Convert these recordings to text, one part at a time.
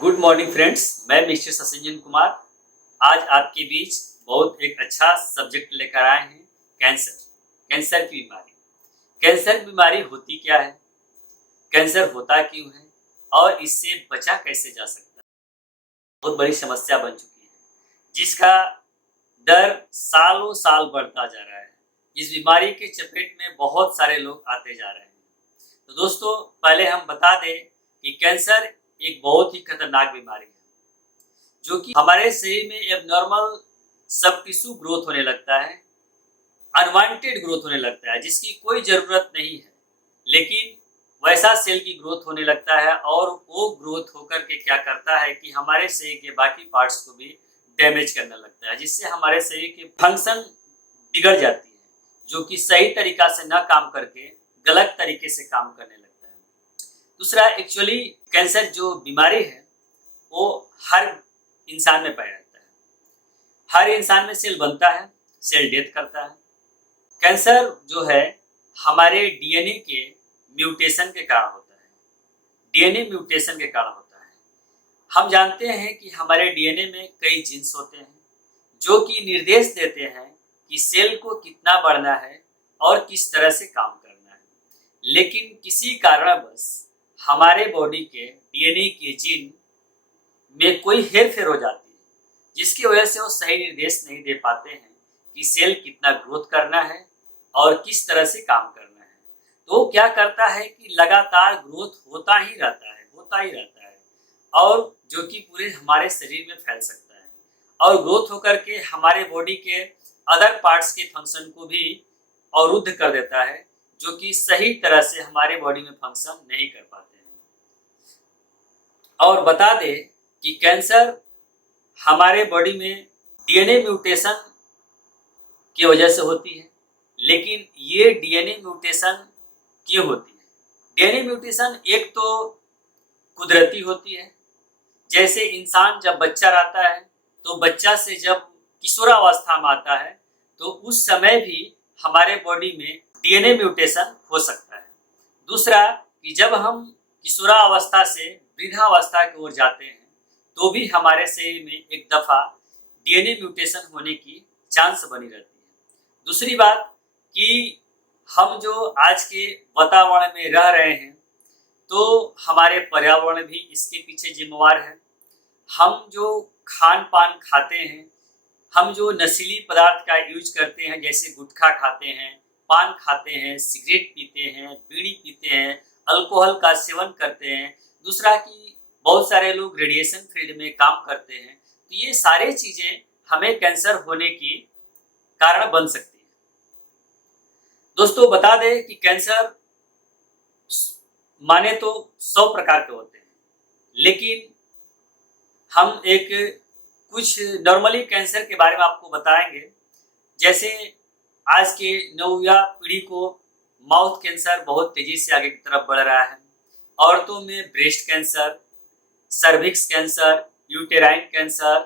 Good morning friends, मैं mister Sachin Kumar आज आपके बीच बहुत एक अच्छा सब्जेक्ट लेकर आए हैं। कैंसर की बीमारी। कैंसर की बीमारी होती क्या है, कैंसर होता क्यों है और इससे बचा कैसे जा सकता है। बहुत बड़ी समस्या बन चुकी है जिसका दर सालों साल बढ़ता जा रहा है। इस बीमारी के चपेट में बहुत सारे लोग आते जा रहे हैं। तो दोस्तों, पहले हम बता दें कि कैंसर एक बहुत ही खतरनाक बीमारी है जो कि हमारे शरीर में एबनॉर्मल सब टिश्यू ग्रोथ होने लगता है, अनवांटेड ग्रोथ होने लगता है जिसकी कोई ज़रूरत नहीं है, लेकिन वैसा सेल की ग्रोथ होने लगता है और वो ग्रोथ होकर के क्या करता है कि हमारे शरीर के बाकी पार्ट्स को भी डैमेज करने लगता है, जिससे हमारे शरीर के फंक्शन बिगड़ जाती है, जो कि सही तरीका से न काम करके गलत तरीके से काम करने लगता है। दूसरा, एक्चुअली कैंसर जो बीमारी है वो हर इंसान में पाया जाता है। हर इंसान में सेल बनता है, सेल डेथ करता है। कैंसर जो है हमारे डीएनए के म्यूटेशन के कारण होता है। डीएनए म्यूटेशन के कारण होता है। हम जानते हैं कि हमारे डीएनए में कई जीन्स होते हैं जो कि निर्देश देते हैं कि सेल को कितना बढ़ना है और किस तरह से काम करना है, लेकिन किसी कारणवश हमारे बॉडी के डीएनए के जीन में कोई हेरफेर हो जाती है, जिसकी वजह से वो सही निर्देश नहीं दे पाते हैं कि सेल कितना ग्रोथ करना है और किस तरह से काम करना है। तो वो क्या करता है कि लगातार ग्रोथ होता ही रहता है और जो कि पूरे हमारे शरीर में फैल सकता है और ग्रोथ होकर के हमारे बॉडी के अदर पार्ट्स के फंक्शन को भी अवरुद्ध कर देता है, जो कि सही तरह से हमारे बॉडी में फंक्शन नहीं कर पाते हैं। और बता दें कि कैंसर हमारे बॉडी में डीएनए म्यूटेशन की वजह से होती है, लेकिन ये डीएनए म्यूटेशन क्यों होती है? डीएनए म्यूटेशन एक तो कुदरती होती है, जैसे इंसान जब बच्चा रहता है तो बच्चा से जब किशोरावस्था में आता है तो उस समय भी हमारे बॉडी में डीएनए म्यूटेशन हो सकता है। दूसरा कि जब हम किशोरावस्था से वृद्धावस्था की ओर जाते हैं तो भी हमारे शरीर में एक दफ़ा डीएनए म्यूटेशन होने की चांस बनी रहती है। दूसरी बात कि हम जो आज के वातावरण में रह रहे हैं तो हमारे पर्यावरण भी इसके पीछे जिम्मेवार है। हम जो खान पान खाते हैं, हम जो नशीली पदार्थ का यूज करते हैं, जैसे गुटखा खाते हैं, पान खाते हैं, सिगरेट पीते हैं, बीड़ी पीते हैं, अल्कोहल का सेवन करते हैं। दूसरा कि बहुत सारे लोग रेडिएशन फील्ड में काम करते हैं, तो ये सारे चीज़ें हमें कैंसर होने की कारण बन सकती है। दोस्तों, बता दें कि कैंसर माने तो 100 प्रकार के होते हैं, लेकिन हम एक कुछ नॉर्मली कैंसर के बारे में आपको बताएंगे। जैसे आज के नवयुवा पीढ़ी को माउथ कैंसर बहुत तेजी से आगे की तरफ बढ़ रहा है। औरतों में breast cancer, cervix cancer, uterine cancer,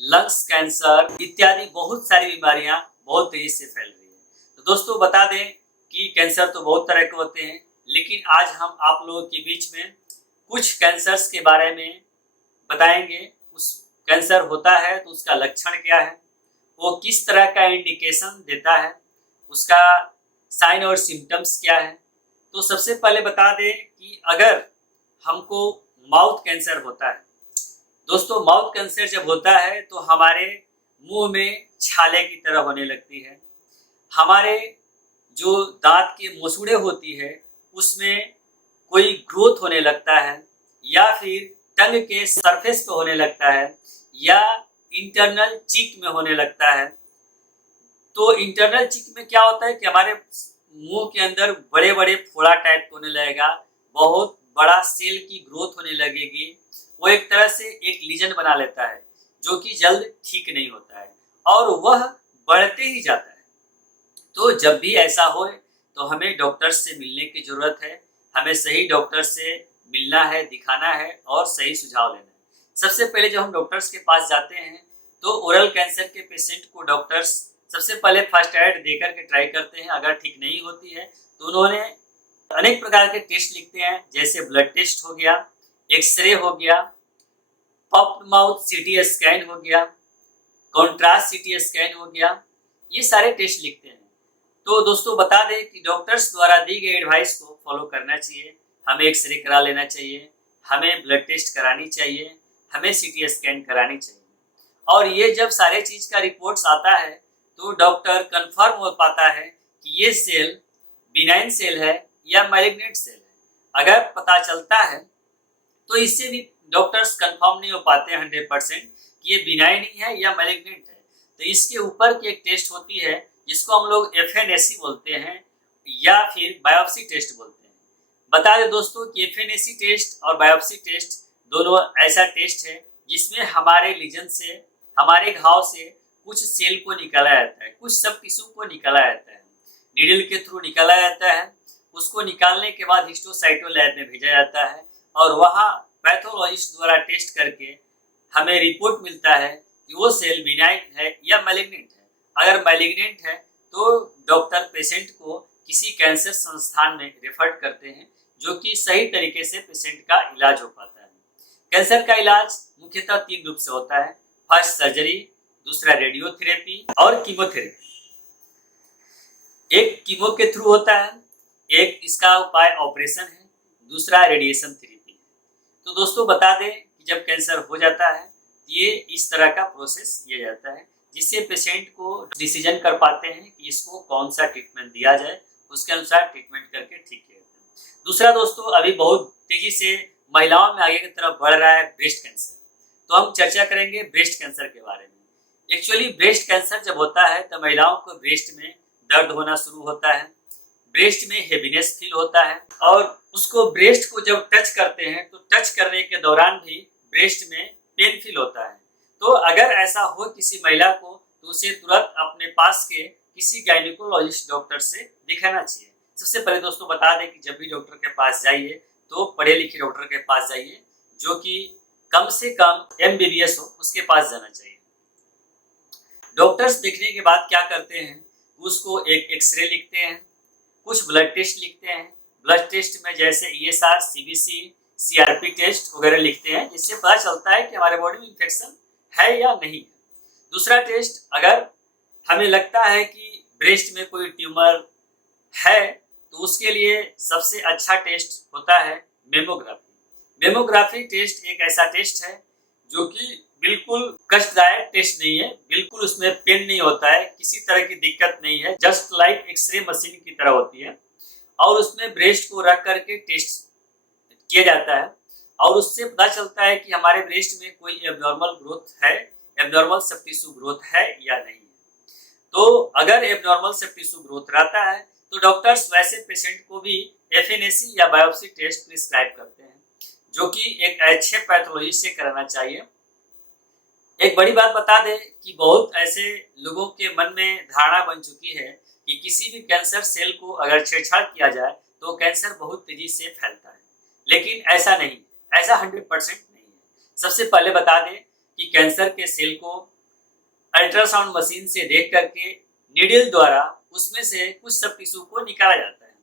lungs cancer इत्यादि बहुत सारी बीमारियां बहुत तेजी से फैल रही है। तो दोस्तों, बता दें कि कैंसर तो बहुत तरह के होते हैं, लेकिन आज हम आप लोगों के बीच में कुछ कैंसर्स के बारे में बताएंगे। उस कैंसर होता है तो उसका लक्षण क्या है, वो किस तरह का इंडिकेशन देता है, उसका साइन और सिम्टम्स क्या है। तो सबसे पहले बता दें कि अगर हमको माउथ कैंसर होता है, दोस्तों माउथ कैंसर जब होता है तो हमारे मुंह में छाले की तरह होने लगती है। हमारे जो दांत की मसूड़े होती है उसमें कोई ग्रोथ होने लगता है, या फिर टंग के सरफेस पे होने लगता है, या इंटरनल चीक में होने लगता है। तो इंटरनल चीक में क्या होता है कि हमारे मुंह के अंदर बड़े बड़े फोड़ा टाइप होने लगेगा, बहुत बड़ा सेल की ग्रोथ होने लगेगी। वो एक तरह से एक लीजन बना लेता है जो कि जल्द ठीक नहीं होता है और वह बढ़ते ही जाता है। तो जब भी ऐसा हो तो हमें डॉक्टर से मिलने की ज़रूरत है। हमें सही डॉक्टर से मिलना है, दिखाना है और सही सुझाव लेना है। सबसे पहले जब हम डॉक्टर्स के पास जाते हैं तो ओरल कैंसर के पेशेंट को डॉक्टर्स सबसे पहले फर्स्ट एड देकर के ट्राई करते हैं। अगर ठीक नहीं होती है तो उन्होंने अनेक प्रकार के टेस्ट लिखते हैं, जैसे ब्लड टेस्ट हो गया, एक्सरे हो गया, पॉप्ड माउथ सीटी स्कैन हो गया, कॉन्ट्रास्ट सीटी स्कैन हो गया, ये सारे टेस्ट लिखते हैं। तो दोस्तों बता दें कि डॉक्टर्स द्वारा दी गई एडवाइस को फॉलो करना चाहिए। हमें एक्सरे करा लेना चाहिए, हमें ब्लड टेस्ट करानी चाहिए, हमें सीटी स्कैन करानी चाहिए। और ये जब सारे चीज का रिपोर्ट्स आता है तो डॉक्टर कंफर्म हो पाता है कि ये सेल बिनाइन सेल है या मैलिग्नेंट सेल है। अगर पता चलता है तो इससे भी डॉक्टर्स कंफर्म नहीं हो पाते 100% कि ये बिनाइन ही है या मैलिग्नेंट है। तो इसके ऊपर की एक टेस्ट होती है जिसको हम लोग FNAC बोलते हैं या फिर बायोप्सी टेस्ट बोलते हैं। बता दें दोस्तों कि FNAC टेस्ट और बायोप्सी टेस्ट दोनों ऐसा टेस्ट है जिसमें हमारे लीजन से, हमारे घाव से कुछ सेल को निकाला जाता है, कुछ सब टिश्यू को निकाला जाता है, नीडल के थ्रू निकाला जाता है। उसको निकालने के बाद हिस्टोसाइटो लैब में भेजा जाता है और वहाँ पैथोलॉजिस्ट द्वारा टेस्ट करके हमें रिपोर्ट मिलता है कि वो सेल बिनाइन है या मैलिग्नेंट है। अगर मैलिग्नेंट है तो डॉक्टर पेशेंट को किसी कैंसर संस्थान में रेफर करते हैं जो कि सही तरीके से पेशेंट का इलाज हो पाता है। कैंसर का इलाज मुख्यतः 3 रूप से होता है। फर्स्ट सर्जरी, दूसरा रेडियोथेरेपी और कीमोथेरेपी। एक कीमो के थ्रू होता है, एक इसका उपाय ऑपरेशन है, दूसरा रेडिएशन थेरेपी है। तो दोस्तों बता दें कि जब कैंसर हो जाता है ये इस तरह का प्रोसेस किया जाता है जिससे पेशेंट को डिसीजन कर पाते हैं कि इसको कौन सा ट्रीटमेंट दिया जाए, उसके अनुसार ट्रीटमेंट करके ठीक किया जाता है। दूसरा दोस्तों अभी बहुत तेजी से महिलाओं में आगे की तरफ बढ़ रहा है ब्रेस्ट कैंसर। तो हम चर्चा करेंगे ब्रेस्ट कैंसर के बारे में। एक्चुअली ब्रेस्ट कैंसर जब होता है तो महिलाओं को ब्रेस्ट में दर्द होना शुरू होता है, ब्रेस्ट में हेवीनेस फील होता है और उसको ब्रेस्ट को जब टच करते हैं तो टच करने के दौरान भी ब्रेस्ट में पेन फील होता है। तो अगर ऐसा हो किसी महिला को तो उसे तुरंत अपने पास के किसी गायनिकोलॉजिस्ट डॉक्टर से दिखाना चाहिए। सबसे पहले दोस्तों बता दें कि जब भी डॉक्टर के पास जाइए तो पढ़े लिखे डॉक्टर के पास जाइए जो कि कम से कम MBBS हो, उसके पास जाना चाहिए। डॉक्टर्स देखने के बाद क्या करते हैं, उसको एक एक्सरे लिखते हैं, कुछ ब्लड टेस्ट लिखते हैं। ब्लड टेस्ट में जैसे ESR, CBC, CRP टेस्ट वगैरह लिखते हैं जिससे पता चलता है कि हमारे बॉडी में इन्फेक्शन है या नहीं। दूसरा टेस्ट, अगर हमें लगता है कि ब्रेस्ट में कोई ट्यूमर है तो उसके लिए सबसे अच्छा टेस्ट होता है मेमोग्राफी। मेमोग्राफी टेस्ट एक ऐसा टेस्ट है जो कि बिल्कुल कष्टदायक टेस्ट नहीं है, बिल्कुल उसमें पेन नहीं होता है, किसी तरह की दिक्कत नहीं है, जस्ट लाइक एक्सरे मशीन की तरह होती है और उसमें ब्रेस्ट को रख करके टेस्ट किया जाता है और उससे पता चलता है कि हमारे ब्रेस्ट में कोई एबनॉर्मल ग्रोथ है, एबनॉर्मल सब टिश्यू ग्रोथ है या नहीं। तो अगर एबनॉर्मल सब टिश्यू ग्रोथ रहता है तो डॉक्टर्स वैसे पेशेंट को भी FNAC या बायोप्सी टेस्ट प्रिस्क्राइब करते हैं जो कि एक अच्छे पैथोलॉजिस्ट से कराना चाहिए। एक बड़ी बात बता दें कि बहुत ऐसे लोगों के मन में धारणा बन चुकी है कि किसी भी कैंसर सेल को अगर छेड़छाड़ किया जाए तो कैंसर बहुत तेजी से फैलता है, लेकिन ऐसा नहीं, ऐसा 100% नहीं है। सबसे पहले बता दें कि कैंसर के सेल को अल्ट्रासाउंड मशीन से देख करके नीडल द्वारा उसमें से कुछ सब टिश्यू को निकाला जाता है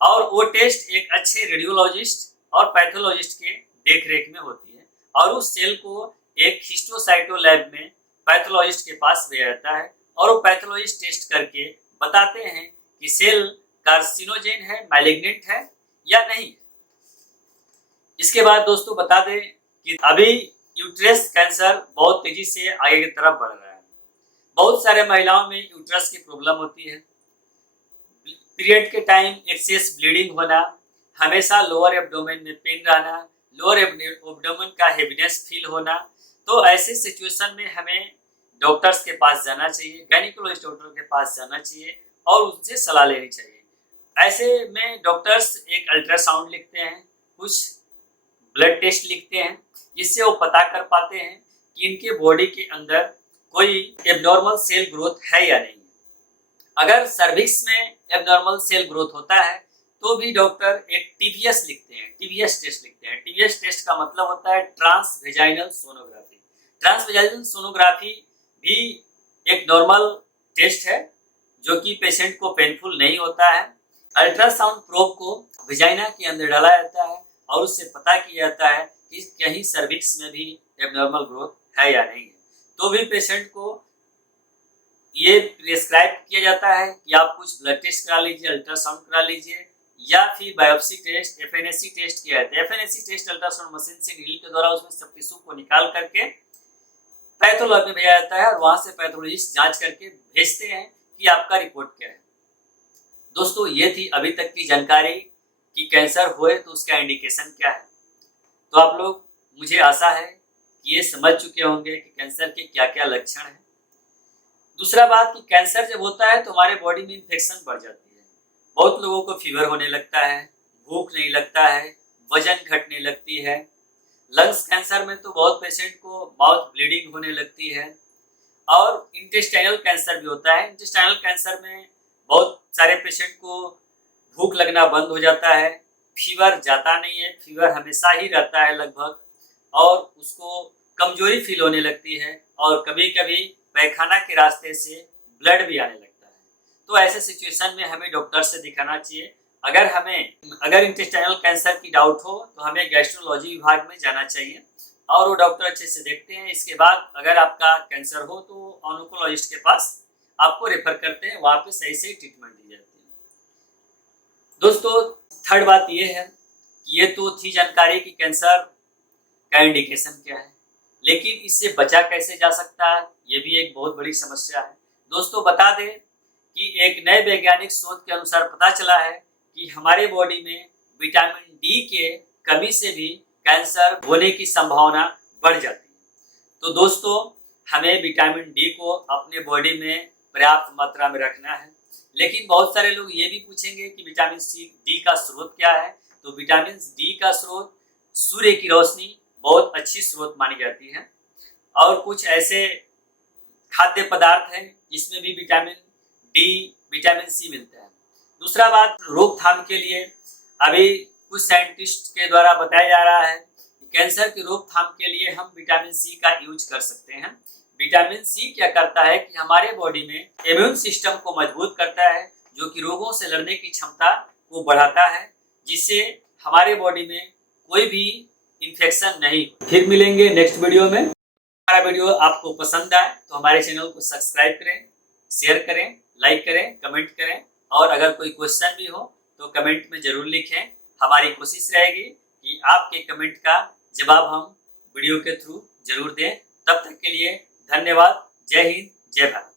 और वो टेस्ट एक अच्छे रेडियोलॉजिस्ट और पैथोलॉजिस्ट के देखरेख में होती है और उस सेल को एक हिस्टोसाइटो लैब में पैथोलॉजिस्ट के पास भेजा जाता है और वो पैथोलॉजिस्ट टेस्ट करके बताते हैं कि सेल कार्सिनोजेन है, मैलिग्नेंट है या नहीं। इसके बाद दोस्तों बता दें कि अभी यूट्रस कैंसर बहुत तेजी से आगे की तरफ बढ़ रहा है। बहुत सारे महिलाओं में यूट्रस की प्रॉब्लम होती है, पीरियड के टाइम एक्सेस ब्लीडिंग होना, हमेशा लोअर एब्डोमेन में पेन रहना, लोअर एब्डोमेन का हेवीनेस फील होना। तो ऐसे सिचुएशन में हमें डॉक्टर्स के पास जाना चाहिए, गायनिकोलॉजिस्ट डॉक्टर के पास जाना चाहिए और उनसे सलाह लेनी चाहिए। ऐसे में डॉक्टर्स एक अल्ट्रासाउंड लिखते हैं, कुछ ब्लड टेस्ट लिखते हैं जिससे वो पता कर पाते हैं कि इनके बॉडी के अंदर कोई एबनॉर्मल सेल ग्रोथ है या नहीं। अगर सर्विक्स में एबनॉर्मल सेल ग्रोथ होता है तो भी डॉक्टर एक TVS लिखते हैं, TVS टेस्ट लिखते हैं। TVS टेस्ट का मतलब होता है trans vaginal sonography. Trans vaginal sonography भी एक नॉर्मल टेस्ट है जो कि पेशेंट को पेनफुल नहीं होता है। अल्ट्रासाउंड प्रोब को वेजाइना के अंदर डाला जाता है और उससे पता किया जाता है कि कहीं सर्विक्स में भी एबनॉर्मल ग्रोथ है या नहीं है, तो भी पेशेंट को ये प्रिस्क्राइब किया जाता है कि आप कुछ ब्लड टेस्ट करा लीजिए, अल्ट्रासाउंड करा लीजिए, या फिर बायोप्सी टेस्ट, एफएनएसी टेस्ट किया जाता है। एफएनएसी टेस्ट अल्ट्रासाउंड मशीन से नीडल के द्वारा उसमें सब टिश्यू को निकाल करके पैथोलॉजी में भेजा जाता है और वहां से पैथोलॉजिस्ट जांच करके भेजते हैं कि आपका रिपोर्ट क्या है। दोस्तों, ये थी अभी तक की जानकारी कि कैंसर हुए तो उसका इंडिकेशन क्या है। तो आप लोग, मुझे आशा है कि ये समझ चुके होंगे कि कैंसर के क्या क्या लक्षण हैं। दूसरा बात कि कैंसर जब होता है तो हमारे बॉडी में इन्फेक्शन बढ़ जाती है। बहुत लोगों को फीवर होने लगता है, भूख नहीं लगता है, वजन घटने लगती है। लंग्स कैंसर में तो बहुत पेशेंट को माउथ ब्लीडिंग होने लगती है। और इंटेस्टाइनल कैंसर भी होता है। इंटेस्टाइनल कैंसर में बहुत सारे पेशेंट को भूख लगना बंद हो जाता है, फीवर जाता नहीं है, फीवर हमेशा ही रहता है लगभग, और उसको कमजोरी फील होने लगती है और कभी कभी पैखाना के रास्ते से ब्लड भी आने लगता है। तो ऐसे सिचुएशन में हमें डॉक्टर से दिखाना चाहिए। अगर इंटेस्टाइनल कैंसर की डाउट हो तो हमें गैस्ट्रोलॉजी विभाग में जाना चाहिए और वो डॉक्टर अच्छे से देखते हैं। इसके बाद अगर आपका कैंसर हो तो ऑन्कोलॉजिस्ट के पास आपको रेफर करते हैं, वहाँ पे सही से ट्रीटमेंट दी जाती है। दोस्तों, थर्ड बात ये है कि ये तो थी जानकारी कि कैंसर का इंडिकेशन क्या है, लेकिन इससे बचा कैसे जा सकता है, ये भी एक बहुत बड़ी समस्या है। दोस्तों, बता दें कि एक नए वैज्ञानिक शोध के अनुसार पता चला है कि हमारे बॉडी में विटामिन डी के कमी से भी कैंसर होने की संभावना बढ़ जाती है। तो दोस्तों, हमें विटामिन डी को अपने बॉडी में पर्याप्त मात्रा में रखना है। लेकिन बहुत सारे लोग ये भी पूछेंगे कि विटामिन डी का स्रोत क्या है। तो विटामिन डी का स्रोत सूर्य की रोशनी बहुत अच्छी स्रोत मानी जाती है, और कुछ ऐसे खाद्य पदार्थ हैं जिसमें भी विटामिन डी, विटामिन सी मिलता है। दूसरा बात, रोकथाम के लिए अभी कुछ साइंटिस्ट के द्वारा बताया जा रहा है कि कैंसर की रोकथाम के लिए हम विटामिन सी का यूज कर सकते हैं। विटामिन सी क्या करता है कि हमारे बॉडी में इम्यून सिस्टम को मजबूत करता है, जो कि रोगों से लड़ने की क्षमता को बढ़ाता है, जिससे हमारे बॉडी में कोई भी इन्फेक्शन नहीं। फिर मिलेंगे नेक्स्ट वीडियो में। हमारा वीडियो आपको पसंद आए तो हमारे चैनल को सब्सक्राइब करें, शेयर करें, लाइक करें, कमेंट करें, और अगर कोई क्वेश्चन भी हो तो कमेंट में जरूर लिखें। हमारी कोशिश रहेगी कि आपके कमेंट का जवाब हम वीडियो के थ्रू जरूर दें। तब तक के लिए धन्यवाद। जय हिंद, जय भारत।